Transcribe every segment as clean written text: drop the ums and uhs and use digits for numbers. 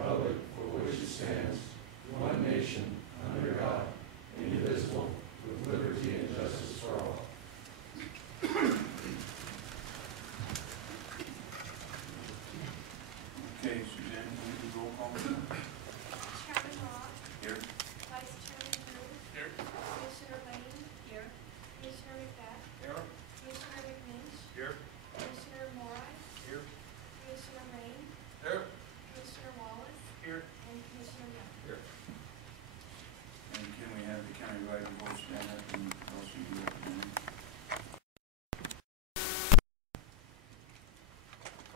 republic for which it stands, one nation, under God, indivisible, with liberty and justice for all. Okay, Suzanne, can we do roll call? Chairman Robb. Here. Vice Chairman Drew. Here. Commissioner Lane. Here. Commissioner McBeth. Here. Commissioner McMinch. Here. Commissioner Morai. Here. Commissioner Rain. Here. Commissioner Wallace. Here. And Commissioner Young. Here. And can we have the county writing board stand up and also do it?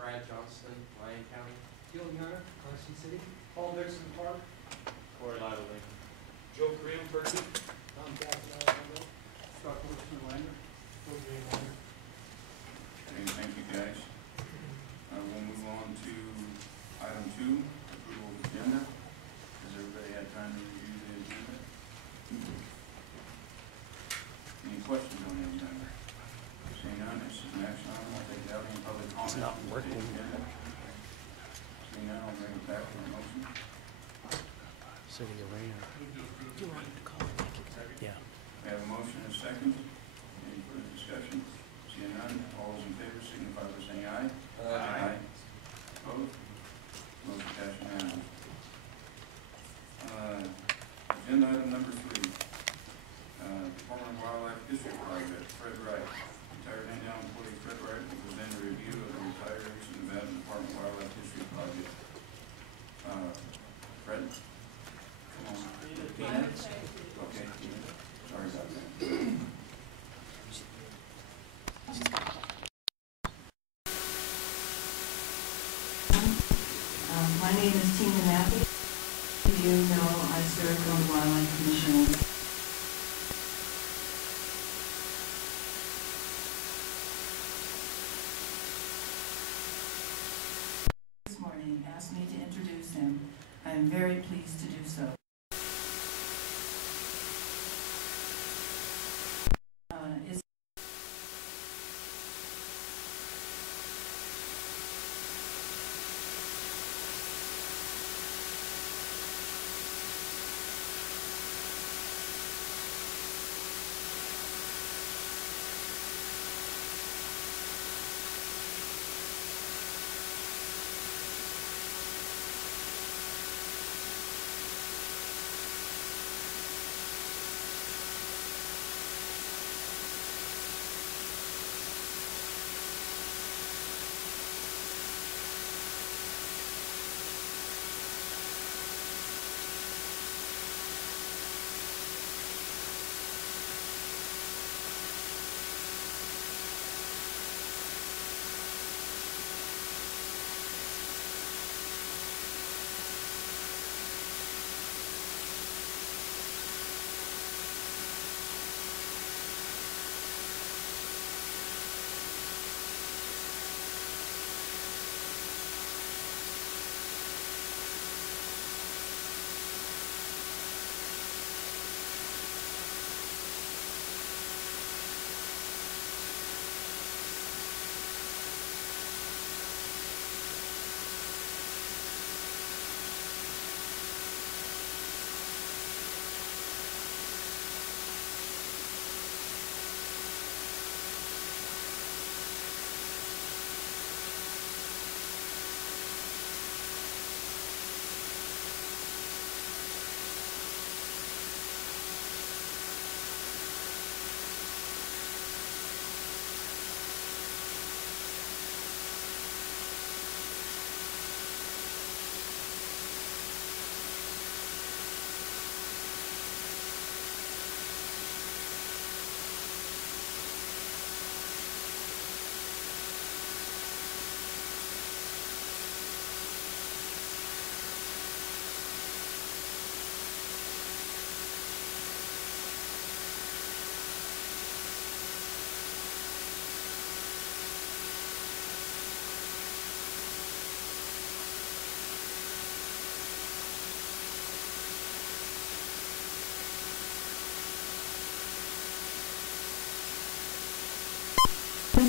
Brad Johnston, Lyon County. Gil Hunter, Carson City. Paul Dixon Park. Corey Lively. Joe Graham, Percy. Tom CABMW. Scott Wilson, Langer. Okay, thank you guys. We'll move on to item 2, approval of agenda. Has everybody had time to review the agenda? Any questions on the agenda? Seeing none, this is an action item. I'll take it out in public comment. It's not working. Seeing none, I'll bring it back for a motion. City of Rainer. You wanted to call it like it. Yeah. We have a motion and a second. Any further discussion? Seeing none, all those in favor signify by saying aye. Aye. Opposed? Motion passed unanimously. Agenda item number 3. Former Wildlife District Project, Fred Wright. Retired NDOW employee Fred Wright will present a review of the retirees in the Nevada Department Wildlife District Project. Fred? Come on. Okay. Sorry about that. My name is Tina Nappy. You know I serve on the Wildlife Commission. This morning asked me to introduce him. I am very pleased to do so.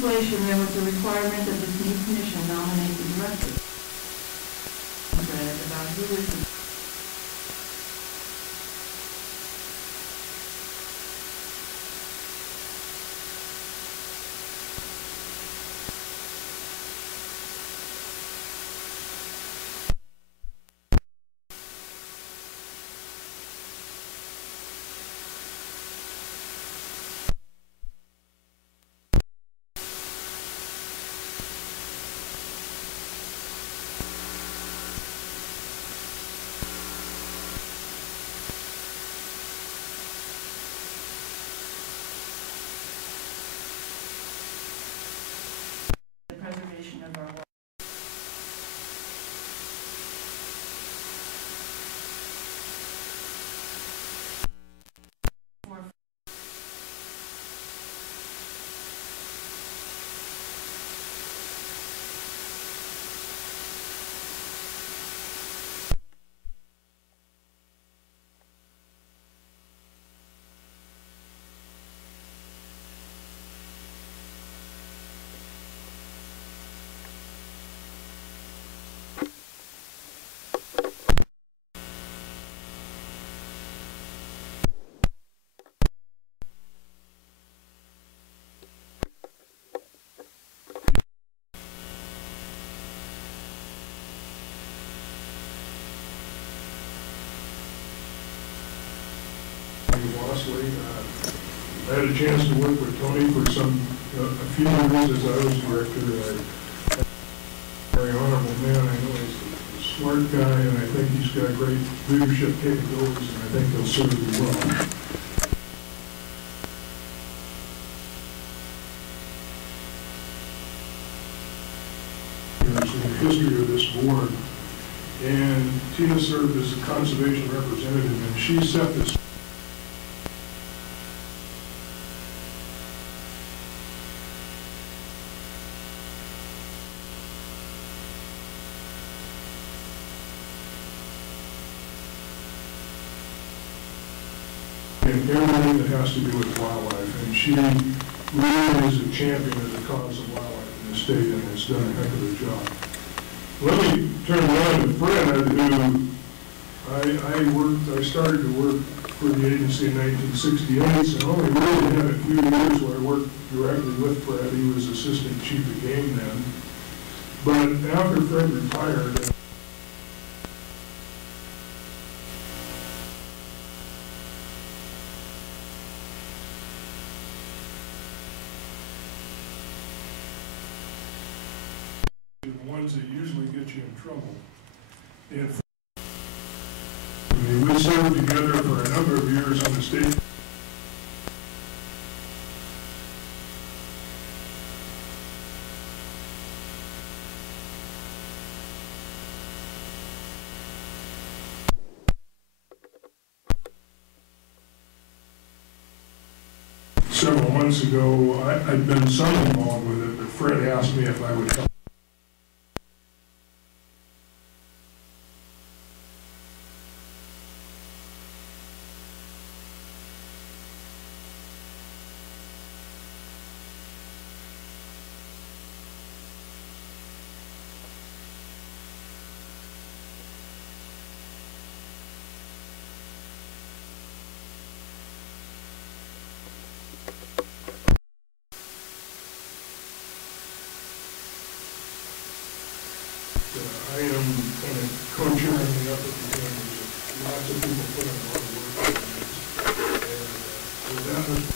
Legislation, there was a requirement that this new commission nominate the director. Read about who is the preservation of our Lastly, I had a chance to work with Tony for a few years as I was director. Very honorable man. I know he's a smart guy, and I think he's got great leadership capabilities, and I think he'll serve you well. In the history of this board, and Tina served as a conservation representative, and she set this. And everything that has to do with wildlife, and she really is a champion of the cause of wildlife in the state and has done a heck of a job. Let me turn around to Fred, who I started to work for the agency in 1968, and only really had a few years where I worked directly with Fred. He was assistant chief of game then. But after Fred retired, ones that usually get you in trouble. And we served together for a number of years on the state. Several months ago, I'd been some involved with it, but Fred asked me if I would help. I am kind of co-chairing the effort because lots of people put in a lot of work on this. And with that,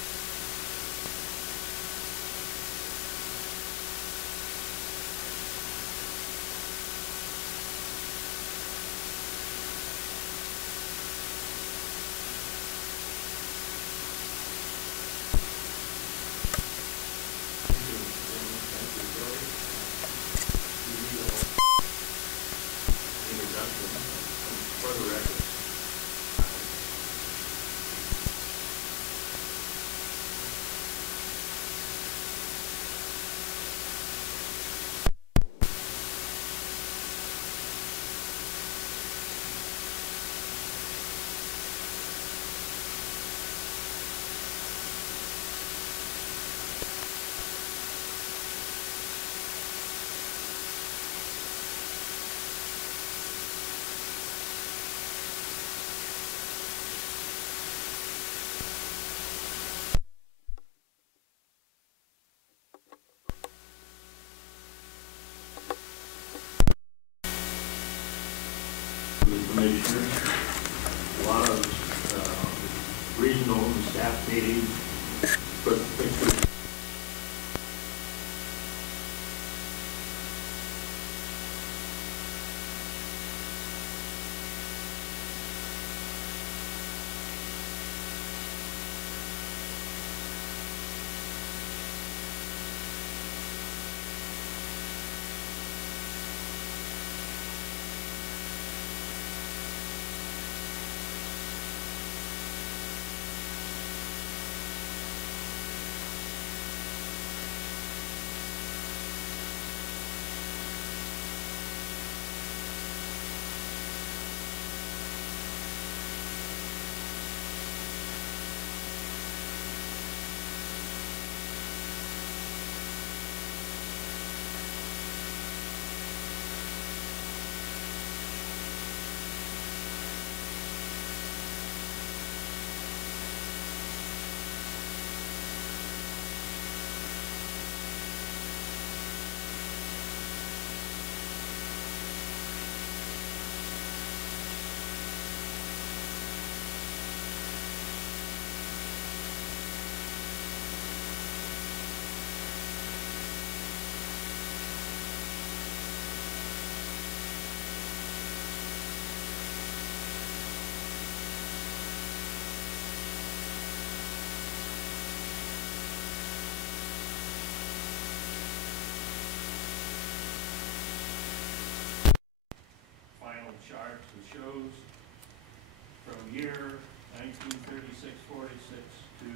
the commissioners, a lot of regional and staff meetings, put pictures. Chart that shows from year 1936-46 to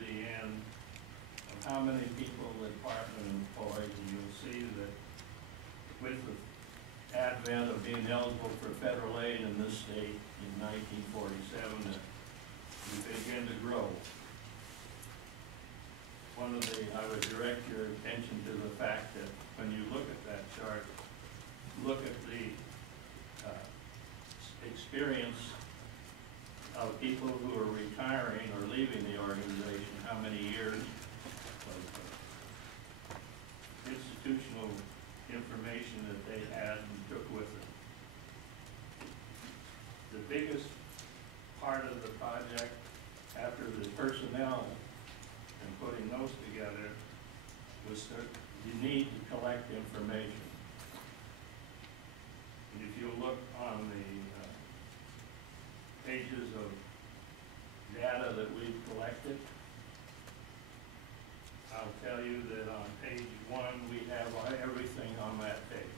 the end of how many people the department employed, and you'll see that with the advent of being eligible for federal aid in this state in 1947, that we begin to grow. I would direct your attention to the fact that when you look at that chart, look at the experience of people who are retiring or leaving the organization, how many years of institutional information that they had and took with them. The biggest part of the project after the personnel and putting those together was that you need to collect information. And if you look on the pages of data that we've collected, I'll tell you that on page 1 we have everything on that page.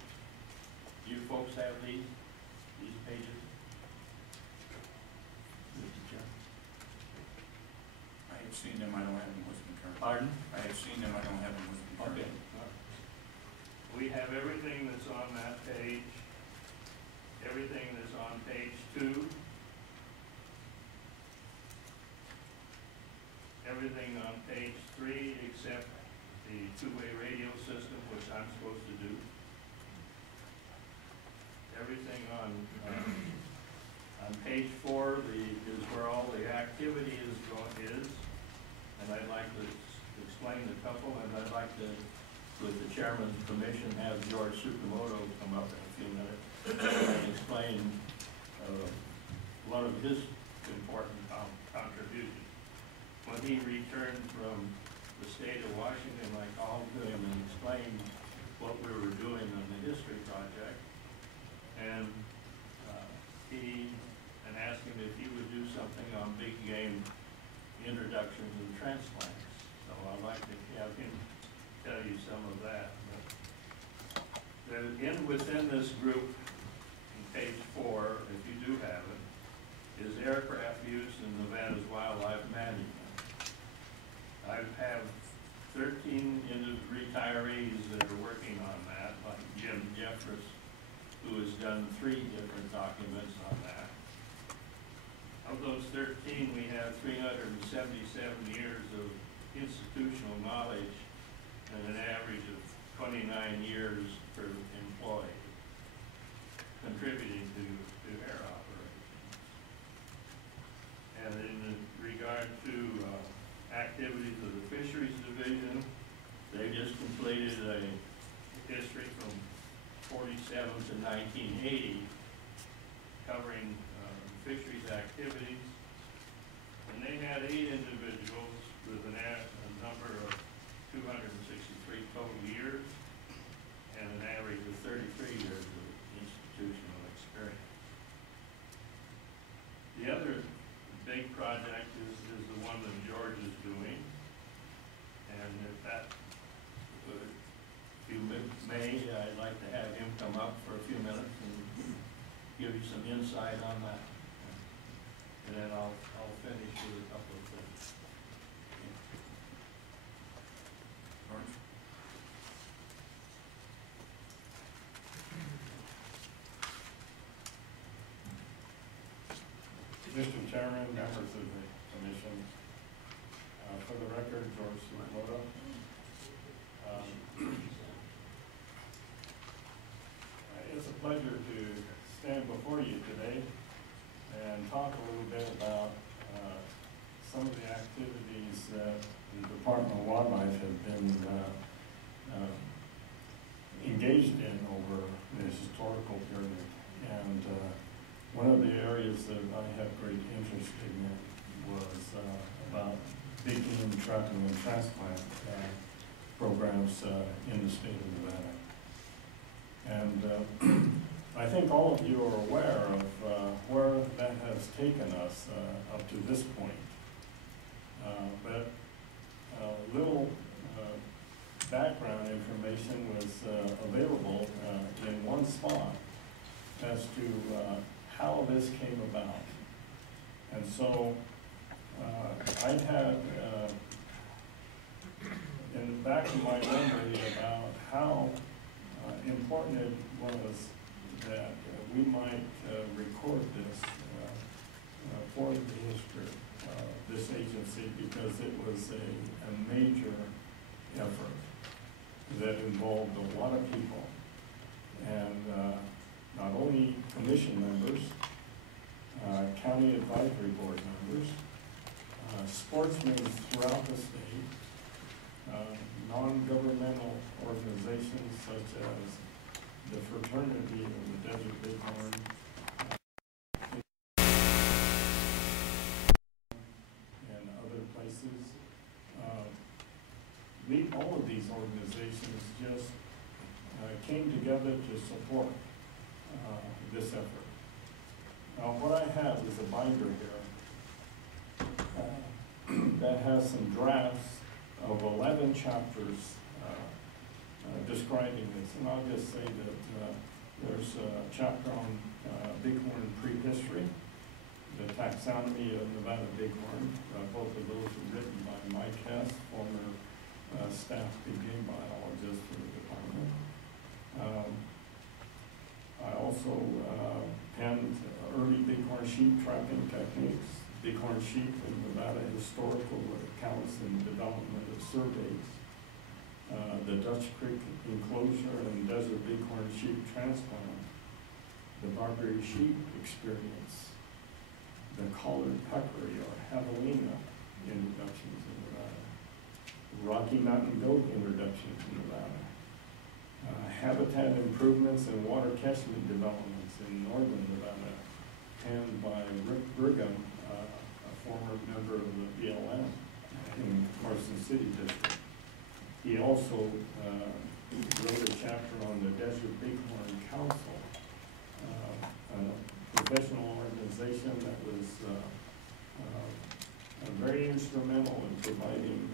You folks have these pages? I have seen them, I don't have them with me currently. Pardon? I have seen them, I don't have them with me currently. Okay. We have everything that's on that page, everything that's on page 2, everything on page 3 except the two-way radio system, which I'm supposed to do. Everything on page 4 is where all the activity is, and I'd like to explain a couple, and I'd like to, with the chairman's permission, have George Tsukamoto come up in a few minutes and explain one of his important contributions. When he returned from the state of Washington, I called to him and explained what we were doing on the history project, and asked him if he would do something on big game introductions and transplants. So I'd like to have him tell you some of that. Within this group, in page 4, if you do have it, is aircraft use in Nevada's wildlife management. I have 13 retirees that are working on that, like Jim Jeffress, who has done 3 different documents on that. Of those 13, we have 377 years of institutional knowledge and an average of 29 years per employee contributing to air operations. And in regard to activities of the Fisheries Division, they just completed a history from 47 to 1980 covering fisheries activities. And they had 8 individuals with a number of 263 total years and an average of 33 years of institutional experience. The other big project is the one that George is doing. And if that, if you may, I'd like to have him come up for a few minutes and give you some insight on that. And then I'll finish with a couple of things. George? Mr. Chairman, members of the commission, for the record, George Simomoto. It's a pleasure to stand before you today and talk a little bit about some of the activities that the Department of Wildlife has been engaged in over the historical period. And one of the areas that I have great interest in was about big game tracking and transplant programs in the state of Nevada. And I think all of you are aware of where that has taken us up to this point. But little background information was available in one spot as to how this came about. And so I had in the back of my memory about how important it was that we might record this for the history of this agency, because it was a major effort that involved a lot of people, and not only commission members, county advisory board members, sportsmen throughout the state, non-governmental organizations such as the Fraternity of the Desert Bighorn, and other places. All of these organizations just came together to support this effort. Now, what I have is a binder here that has some drafts of 11 chapters describing this. And I'll just say that there's a chapter on bighorn prehistory, the taxonomy of Nevada bighorn. Both of those were written by Mike Hess, former staff big game biologist for the department. I also penned early bighorn sheep trapping techniques, bighorn sheep in Nevada historical accounts and development of surveys, the Dutch Creek enclosure and desert bighorn sheep transplant, the Barbary sheep experience, the collared peccary or javelina introductions in Nevada, Rocky Mountain goat introductions in Nevada, habitat improvements and water catchment developments in northern Nevada, penned by Rick Brigham, a former member of the BLM in Carson City District. He also wrote a chapter on the Desert Bighorn Council, a professional organization that was very instrumental in providing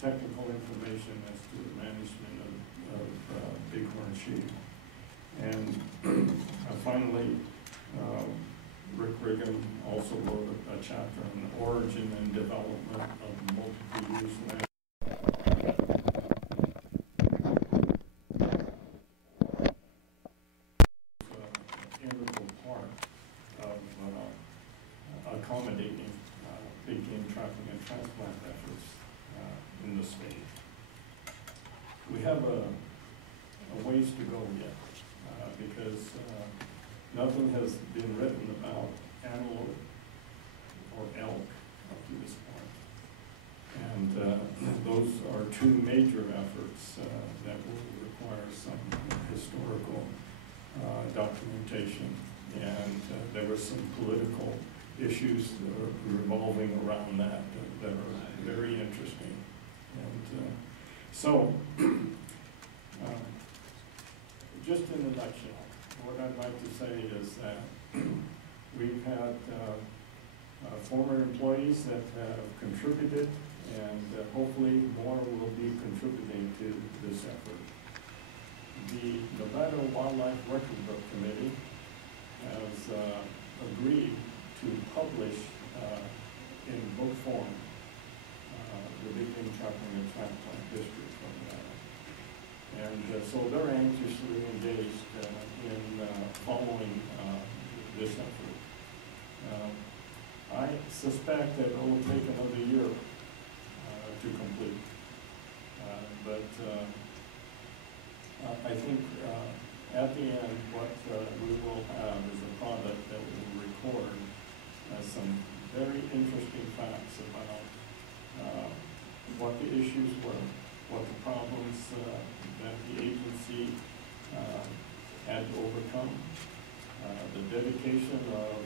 technical information as to the management of bighorn sheep. And finally, Rick Brigham also wrote a chapter on the origin and development of multiple-use land. Integral part of accommodating big game trapping and transplant efforts in the state. We have a ways to go yet because nothing has been written about antelope or elk up to this point. And those are two major efforts that will require some historical documentation. and there were some political issues revolving around that that are very interesting. And so, just in a nutshell, what I'd like to say is that we've had former employees that have contributed, and hopefully more will be contributing to this effort. The Nevada Wildlife Record Book Committee has agreed to publish in book form the Big Game Trapping and Transplant history from Nevada. And so they're anxiously engaged in following this effort. I suspect that it will take another year to complete. But I think at the end, what we will have is a product that will record some very interesting facts about what the issues were, what the problems that the agency had to overcome, the dedication of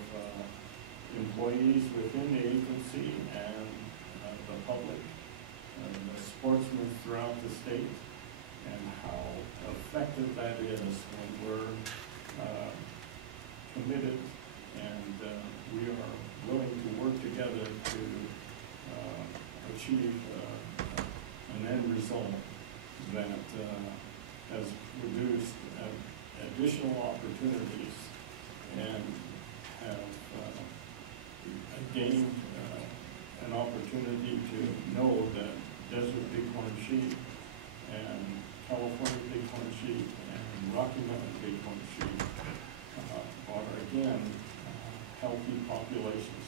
employees within the agency and the public, and the sportsmen throughout the state, and how effective that is when we're committed and we are willing to work together to achieve an end result that has produced additional opportunities and have gained an opportunity to know that desert bighorn sheep and California bighorn sheep and Rocky Mountain bighorn sheep are again healthy populations.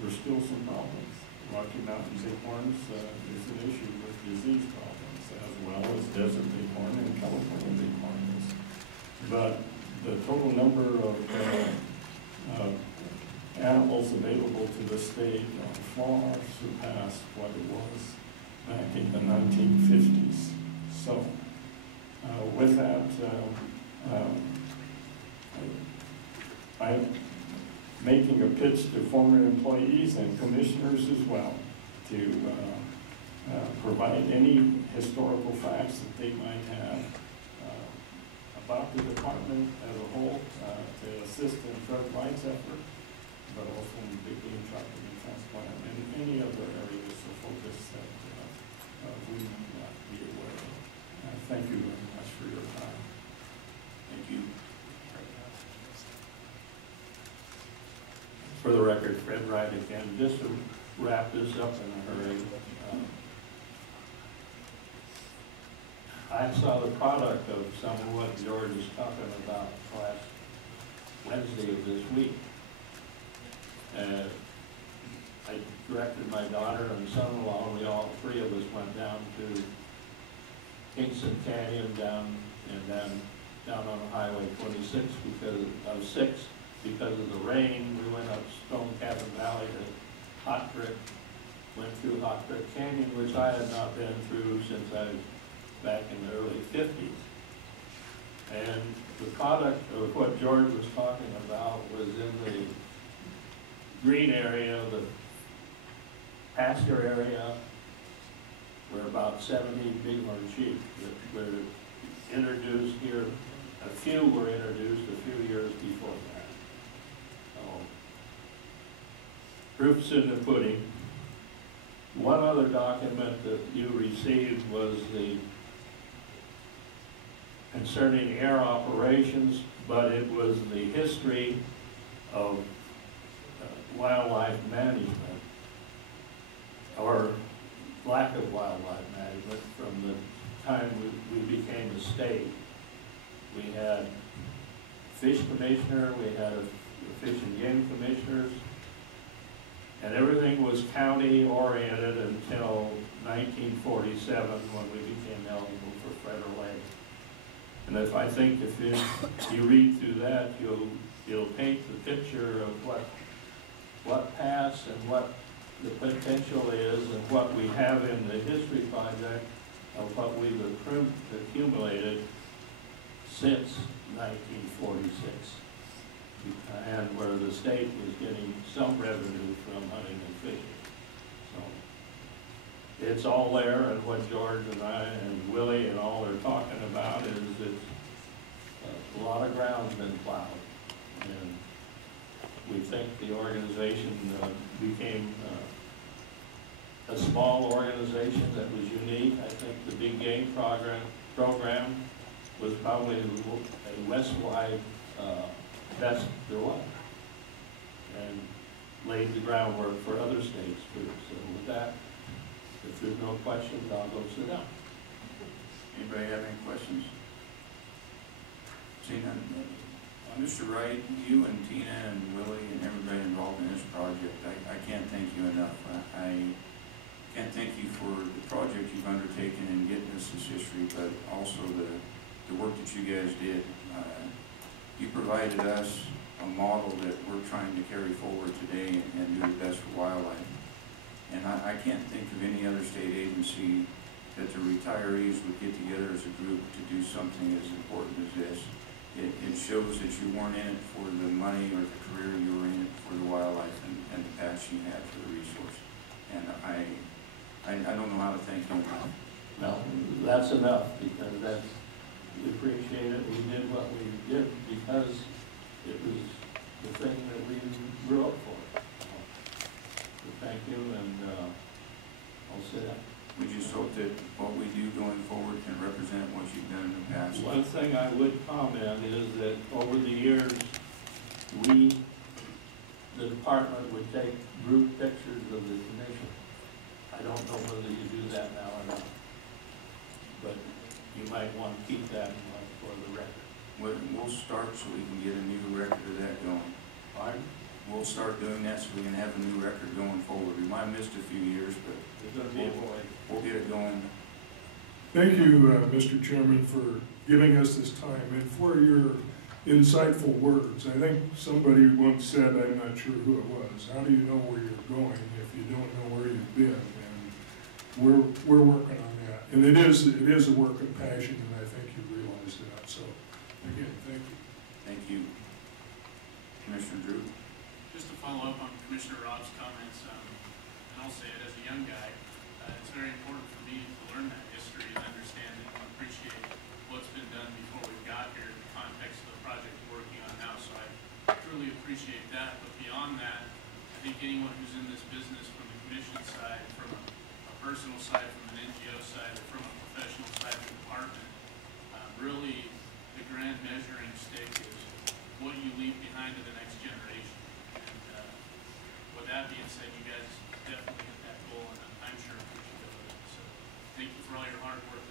There's still some problems. Rocky Mountain bighorns is an issue with disease problems, as well as desert bighorn and California bighorns. But the total number of animals available to the state far surpassed what it was back in the 1950s. So, with that, I'm making a pitch to former employees and commissioners as well to provide any historical facts that they might have about the department as a whole to assist in Fred Wright's effort, but also in big game trapping and transplant and any other areas of focus that we might not be aware of. Thank you very much for your time. Thank you. For the record, Fred Wright again. Just to wrap this up in a hurry, I saw the product of some of what George was talking about last Wednesday of this week. I directed my daughter and son-in-law, we all three of us went down to Kingston Canyon down on Highway 26 because of the rain. We went up Stone Cabin Valley to Hot Brick, went through Hot Brick Canyon, which I had not been through since I was back in the early 50s. And the product of what George was talking about was in the green area, the pasture area, were about 70 bighorn sheep that were introduced here. A few were introduced a few years before that. Proof's in the pudding. One other document that you received was the concerning air operations, but it was the history of wildlife management, or lack of wildlife management from the time we became a state. We had fish commissioner, we had a fish and game commissioners, and everything was county oriented until 1947 when we became eligible for federal aid. And if you read through that, you'll paint the picture of what passed and what the potential is and what we have in the history project of what we've accumulated since 1946. and where the state was getting some revenue from hunting and fishing. So it's all there, and what George and I and Willie and all are talking about is that a lot of ground's been plowed. And we think the organization became a small organization that was unique. I think the big game program was probably a West-wide best there was, and laid the groundwork for other states too. So with that, if there's no questions, I'll go sit down. Anybody have any questions? Seeing none. Mr. Wright, you and Tina and Willie and everybody involved in this project, I can't thank you enough. I can't thank you for the project you've undertaken in getting us this history, but also the work that you guys did. You provided us a model that we're trying to carry forward today and do the best for wildlife. And I can't think of any other state agency that the retirees would get together as a group to do something as important as this. It shows that you weren't in it for the money or the career, you were in it for the wildlife and the passion you had for the resource. And I don't know how to thank you enough. No, that's enough, because we appreciate it. We did what we did because it was the thing that we grew up for. So thank you, and I'll sit down. We just hope that what we do going forward can represent what you've done in the past. One thing I would comment is that over the years, the department would take group pictures of the commission. I don't know whether you do that now or not, but you might want to keep that in mind for the record. We'll start so we can get a new record of that going. Pardon? We'll start doing that so we can have a new record going forward. We might have missed a few years, but There's going to be a void. we'll get it going. Thank you, Mr. Chairman, for giving us this time and for your insightful words. I think somebody once said, I'm not sure who it was, how do you know where you're going if you don't know where you've been? And we're working on that. And it is a work of passion, and I think you realize that. So, again, thank you. Thank you. Commissioner Drew? Just to follow up on Commissioner Robb's comments, and I'll say it as a young guy, it's very important for me to learn that history and understand it and appreciate what's been done before we got here in the context of the project we're working on now. So I truly appreciate that. But beyond that, I think anyone who's in this business from the commission side, from a personal side, from an NGO side, or from a professional side of the department, really the grand measuring stick is what you leave behind to the next generation. With that being said, you guys definitely hit that goal, and I'm sure appreciative of it. So thank you for all your hard work,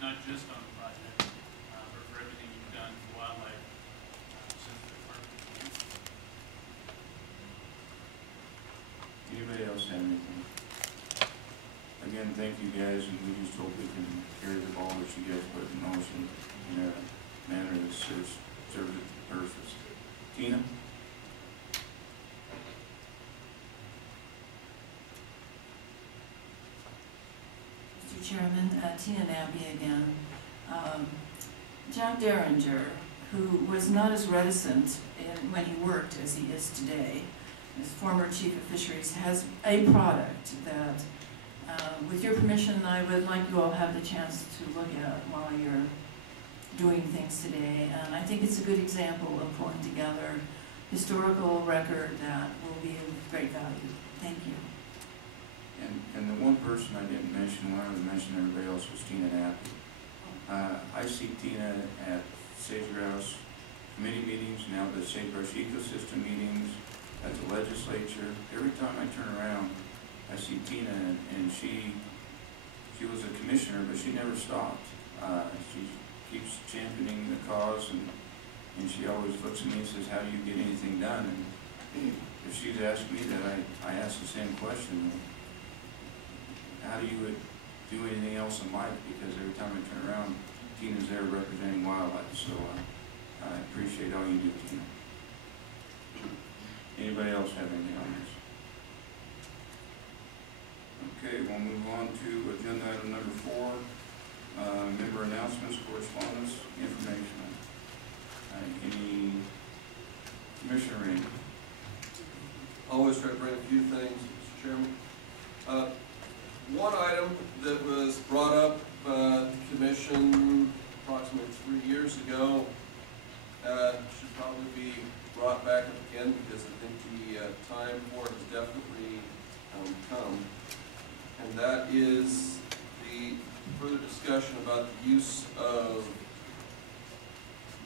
not just on the project, but for everything you've done for wildlife since the department. Anybody else have anything? Again, thank you guys, and we just hope we can carry the ball that you guys put in motion in a manner that serves its purpose. Tina? Mr. Chairman, Tina Nabby again. Jack Derringer, who was not as reticent when he worked as he is today, as former chief of fisheries, has a product that, with your permission, I would like you all to have the chance to look at while you're doing things today. And I think it's a good example of pulling together historical record that will be of great value. Thank you. And the one person I didn't mention when I was mentioning everybody else was Tina Nappy. I see Tina at Sage Grouse committee meetings, now the Sagebrush ecosystem meetings, at the legislature. Every time I turn around, I see Tina, and she was a commissioner, but she never stopped. She keeps championing the cause, and she always looks at me and says, how do you get anything done? And if she's asked me that, I ask the same question. How do you do anything else in life? Because every time I turn around, Tina's there representing wildlife. So I appreciate all you do, Tina. Anybody else have anything on this? Okay, we'll move on to agenda item number 4, member announcements, correspondence, information. Any always try to bring a few things, Mr. Chairman. One item that was brought up at the commission approximately 3 years ago should probably be brought back up again because I think the time for it has definitely come. And that is the further discussion about the use of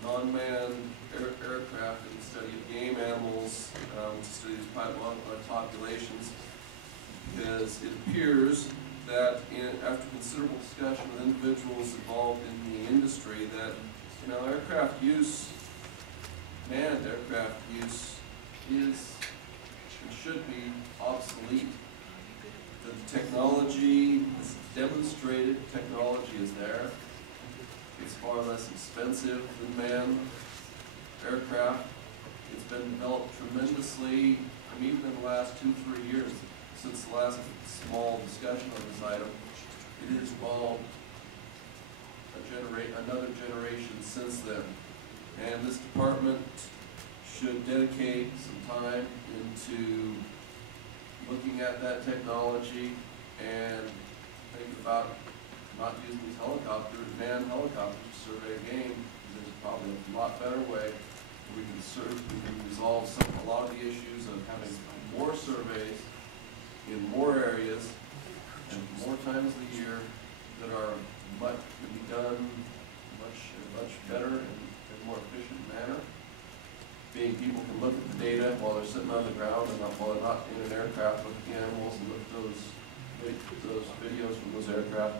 non-manned aircraft in the study of game animals, to study these populations, because it appears that after considerable discussion with individuals involved in the industry that, aircraft use, manned aircraft use is and should be obsolete. The technology is demonstrated, technology is there. It's far less expensive than manned aircraft. It's been developed tremendously, even in the last 2-3 years, since the last small discussion on this item. It has evolved another generation since then. And this department should dedicate some time into looking at that technology and think about not using these helicopters, manned helicopters to survey game. There's probably a lot better way we can resolve a lot of the issues of having more surveys in more areas and more times of the year that can be done much better and more efficient manner. Being people can look at the data while they're sitting on the ground and while they're not in an aircraft looking at animals and look at those videos from those aircraft.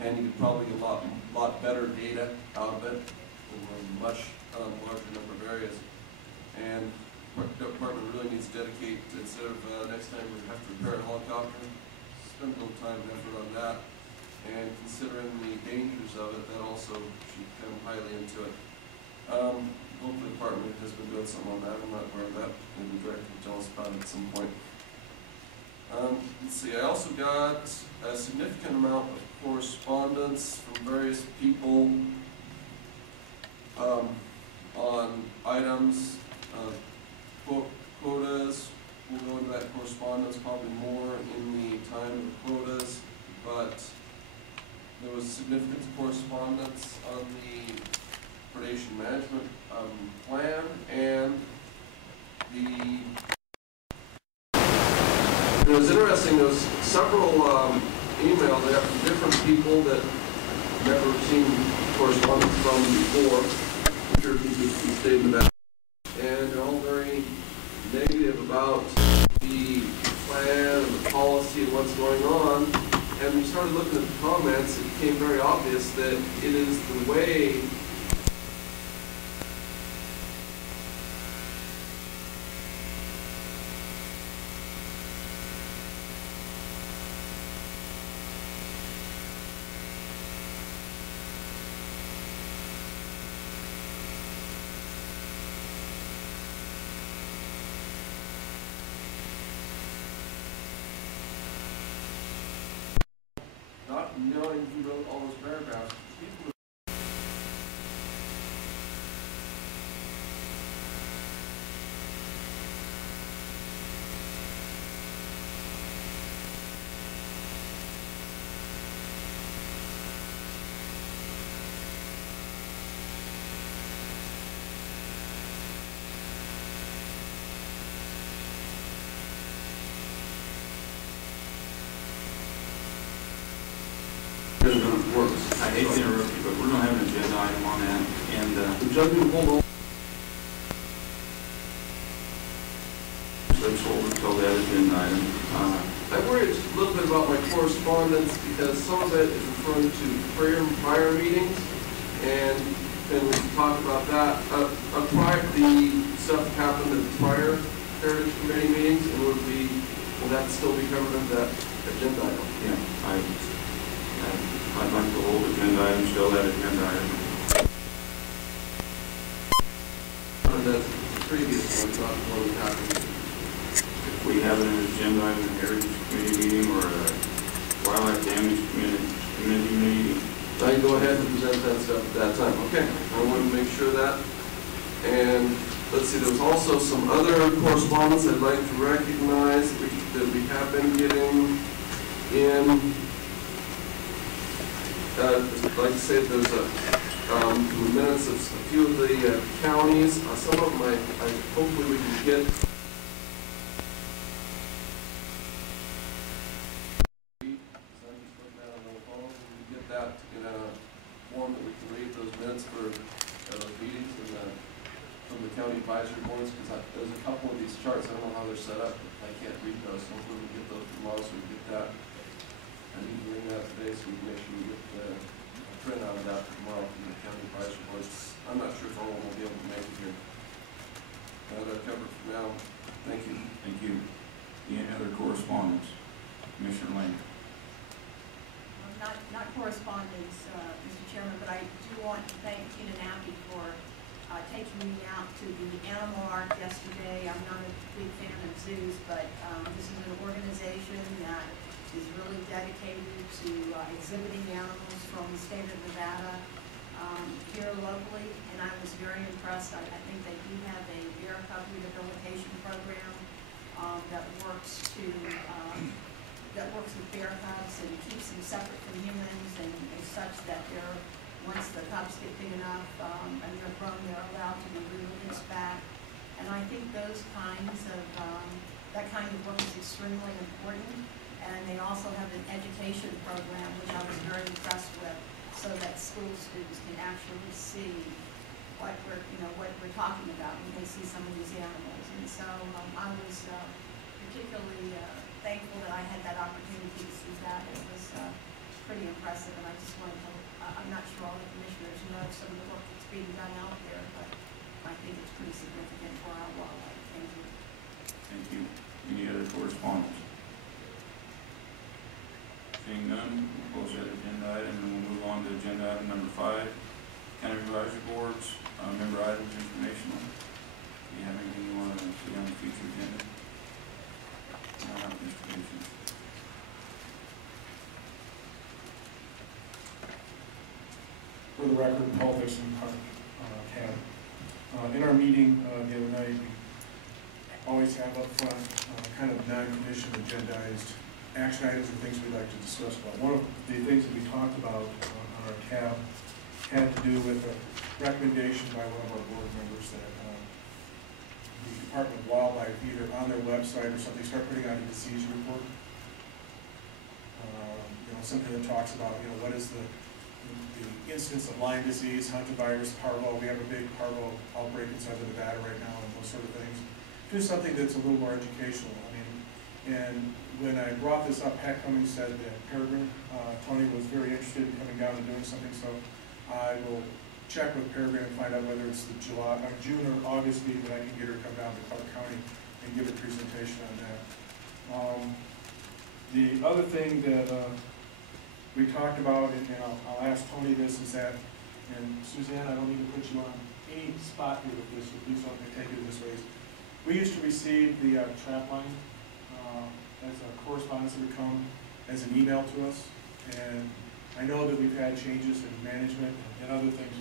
And you can probably get a lot better data out of it over a much larger number of areas. And the department really needs to dedicate, instead of next time we have to repair a helicopter, spend a little time and effort on that. And considering the dangers of it, that also should come highly into it. Hopefully the department has been doing something on that. I'm not aware of that. Maybe the director can tell us about it at some point. Let's see, I also got a significant amount of correspondence from various people on items, quotas. We'll go into that correspondence probably more in the time of quotas, but there was significant correspondence on the predation management plan, and it was interesting. There was several emails there from different people that I've never seen correspondence from before. I'm sure people can stay in the back, and they're all very negative about the plan and the policy and what's going on. And we started looking at the comments, it became very obvious that it is the way not knowing who wrote all those paragraphs. People I hate to interrupt you, but we're going to have an agenda item on that, and the judge will hold on. let's hold until that agenda item. I worry a little bit about my correspondence because some of it is referring to prior meetings, and we can talk about that. The stuff happened at prior Heritage Committee meetings, and will that still be covered in that agenda item? Yeah, I'd like to hold agenda item, still that agenda item. And that's the previous one, not what we have. If we have an agenda item, a Heritage Committee meeting, or a Wildlife Damage Committee meeting, I can go ahead and present that stuff at that time. Okay, I want to make sure that. And let's see, there was also some other correspondence I'd like to recognize that we have been getting in. I'd like to say there's the minutes of a few of the counties. Some of them I hopefully we can get. Get that in a form that we can read those minutes for those meetings and from the county advisory boards, because there's a couple of these charts, I don't know how they're set up, but I can't read those, so hopefully we can get those tomorrow so we can get that. I need to bring that today so we can make sure we get the print out of that tomorrow from the county advisory boards. I'm not sure if all of them will be able to make it here. That's covered for now. Thank you. Thank you. Any other correspondence? Commissioner Lane. Not correspondence, Mr. Chairman, but I do want to thank Tina Nappy for taking me out to the Animal Ark yesterday. I'm not a big fan of zoos, but this is an organization that is really dedicated to exhibiting animals from the state of Nevada here locally, and I was very impressed. I think they do have a bear cub rehabilitation program that works with bear cubs and keeps them separate from humans and such that they're, once the cubs get big enough and they're grown, they're allowed to be released back. And I think those kinds of, that kind of work is extremely important. And they also have an education program, which I was very impressed with, so that school students can actually see what we're talking about when they see some of these animals. And so I was particularly thankful that I had that opportunity to see that. It was pretty impressive, and I just wanted to, I'm not sure all the commissioners know some of the work that's being done out there, but I think it's pretty significant for our wildlife. Thank you. Thank you. Any other correspondence? Seeing none, we'll close that agenda item and we'll move on to agenda item number 5, county advisory boards, member items, informational. Do you have anything you want to see on the future agenda? Mr. Commissioner. For the record, Paul Dixon, CAB. In our meeting the other night, we always have up front kind of non-commission agendized action items and things we'd like to discuss about. One of the things that we talked about on our CAB had to do with a recommendation by one of our board members that the Department of Wildlife, either on their website or something, start putting out a disease report. Something that talks about, what is the incidence of Lyme disease, hantavirus, parvo. We have a big parvo outbreak in southern Nevada right now, and those sort of things. Do something that's a little more educational. And when I brought this up, Pat Cummings said that Peregrine, Tony was very interested in coming down and doing something, so I will check with Peregrine and find out whether it's the June or August meeting that I can get her to come down to Clark County and give a presentation on that. The other thing that we talked about, and I'll ask Tony this, is that, and Suzanne, I don't need to put you on any spot here with this, so please don't take it this way. We used to receive the trap line as a correspondence that would come as an email to us, and I know that we've had changes in management and other things.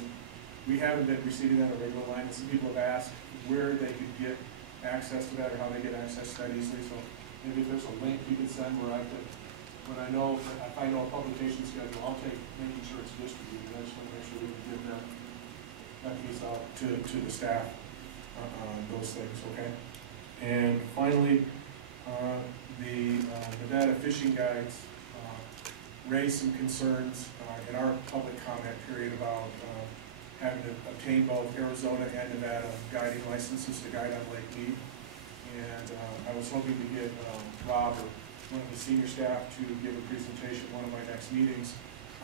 We haven't been receiving that on a regular line, and some people have asked where they could get access to that or how they get access to that easily, so maybe if there's a link you can send where I could, when I know, if I know a publication schedule, I'll take making sure it's distributed. I just want to make sure we can get that piece out to the staff on those things, okay? And finally, the Nevada fishing guides raised some concerns in our public comment period about having to obtain both Arizona and Nevada guiding licenses to guide on Lake Mead. And I was hoping to get Robb or one of the senior staff to give a presentation at one of my next meetings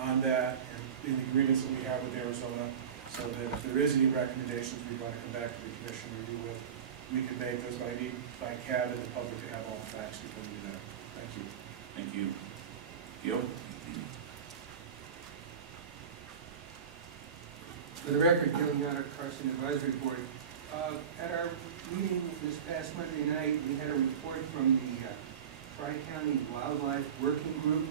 on that and in the agreements that we have with Arizona, so that if there is any recommendations we'd want to come back to the commission review with, we can make those, but I need by CAB and the public to have all the facts before we do that. Thank you. Thank you. Gil? For the record, Gil Yoder, Carson Advisory Board. At our meeting this past Monday night, we had a report from the Tri-County Wildlife Working Group,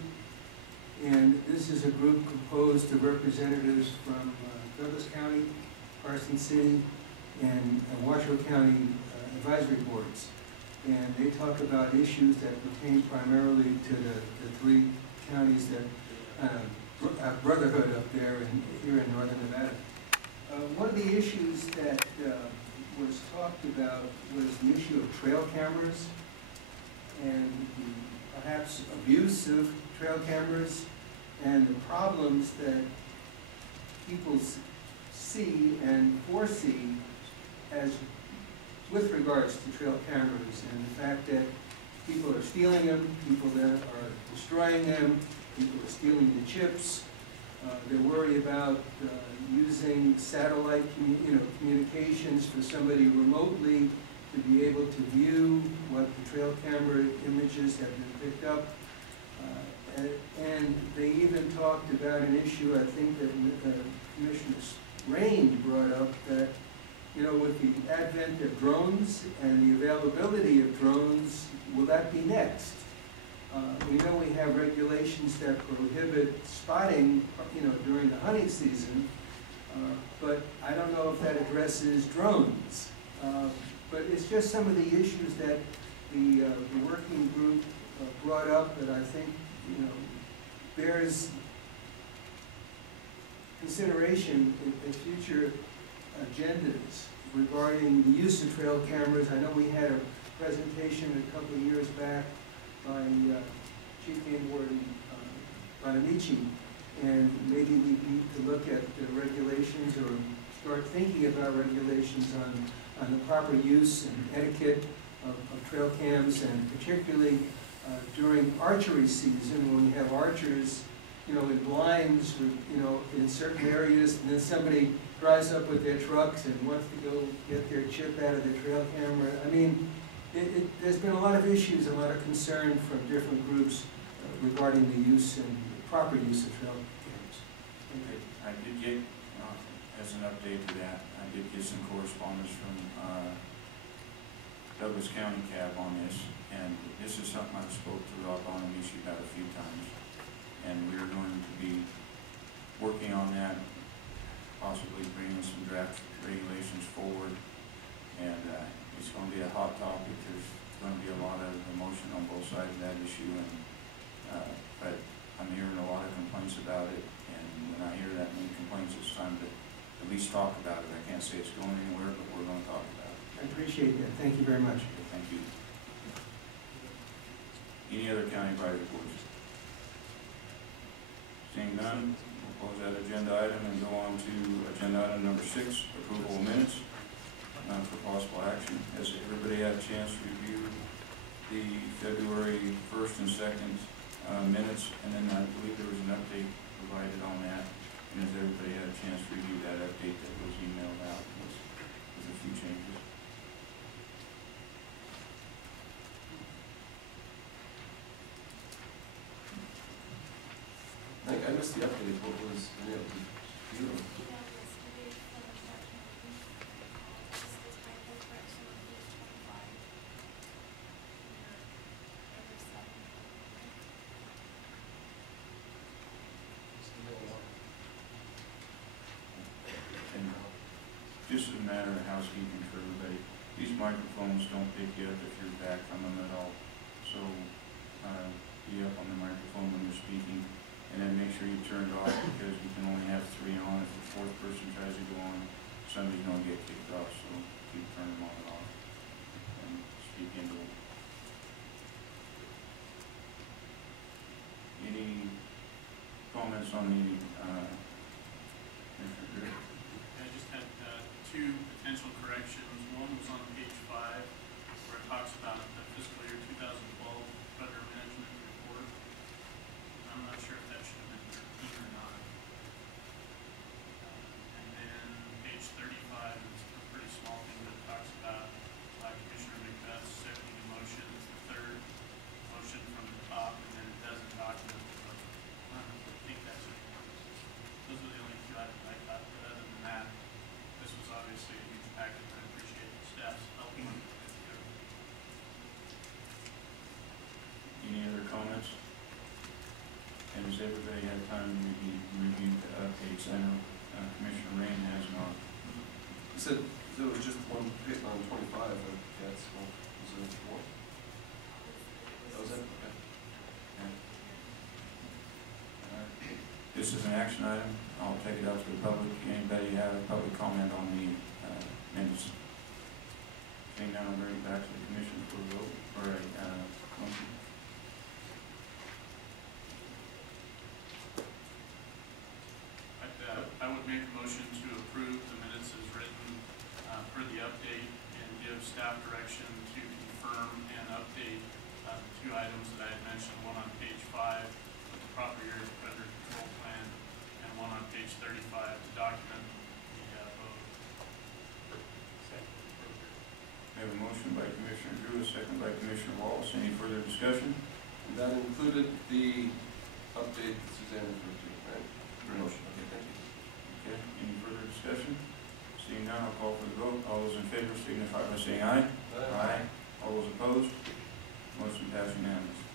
and this is a group composed of representatives from Douglas County, Carson City, and Washington Washoe County advisory boards, and they talk about issues that pertain primarily to the three counties that have brotherhood up there here in northern Nevada. One of the issues that was talked about was the issue of trail cameras and the perhaps abuse of trail cameras and the problems that people see and foresee as with regards to trail cameras, and the fact that people are stealing them, people that are destroying them, people are stealing the chips. They're worried about using satellite communications for somebody remotely to be able to view what the trail camera images have been picked up. And they even talked about an issue, I think, that Commissioner Rain brought up, that with the advent of drones and the availability of drones, will that be next? We know we have regulations that prohibit spotting, during the hunting season, but I don't know if that addresses drones. But it's just some of the issues that the working group brought up that I think, bears consideration in future agendas regarding the use of trail cameras. I know we had a presentation a couple of years back by Chief Game Warden Bonamici, and maybe we need to look at the regulations or start thinking about regulations on the proper use and etiquette of trail cams, and particularly during archery season when we have archers, in blinds, in certain areas, and then somebody drives up with their trucks and wants to go get their chip out of the trail camera. I mean, there's been a lot of issues, a lot of concern from different groups regarding the use and proper use of trail cameras. Okay. I did get, as an update to that, I did get some correspondence from Douglas County CAB on this, and this is something I've spoke to Robb Bonamici about a few times, and we're going to be working on that, possibly bringing some draft regulations forward, and it's going to be a hot topic. There's going to be a lot of emotion on both sides of that issue, and but I'm hearing a lot of complaints about it, and when I hear that many complaints, it's time to at least talk about it. I can't say it's going anywhere, but we're going to talk about it. I appreciate that. Thank you very much. Okay, thank you. Any other county advisory boards? Seeing none, we'll close that agenda item and go on to agenda item number 6, approval of minutes for possible action. Has everybody had a chance to review the February 1st and 2nd minutes? And then I believe there was an update provided on that. And has everybody had a chance to review that update that was emailed out with a few changes? I think I missed the update. What was the update? Just a matter of housekeeping for everybody. These microphones don't pick you up if you're back from them at all. So be up on the microphone when you're speaking, and then make sure you turn it off, because we can only have 3 on. If the 4th person tries to go on, somebody's going to get kicked off. So keep turning them on and off and speak into it. Any comments on the I just had 2 potential corrections. One was on page 5, where it talks about the fiscal year 2012 Federal Management Report. I'm not sure if that should have been 13 or not. And then page 35 is a pretty small thing that talks about Commissioner Macbeth's seconding a motion. It's the 3rd motion from the top, and then it doesn't talk about I think that's it. Those are the only 2 items I got, but other than that, this was obviously a huge package, and I appreciate the staff's help on it. any other comments? And has everybody had time to review the updates? I know Commissioner Rain has not. So It was just one hit on 25, but yeah, it's one. Was it one? That was it? Okay. This is an action item. I'll take it out to the public. Anybody have a public comment on the minutes? Seeing none, I'll bring it back to the commission for a vote, or a motion. I would make a motion to approve the minutes as written per the update and give staff direction to confirm and update the two items that I had mentioned, one on page 5 with the property area predator control plan and one on page 35 to document the vote. We have a motion by Commissioner Drew, a second by Commissioner Wallace. Any further discussion? And that included the update that Suzanne referred to, right? Motion. Okay, thank you. Okay, any further discussion? Seeing none, I'll call for the vote. All those in favor signify by saying aye. Aye. All those opposed? Motion passed unanimously.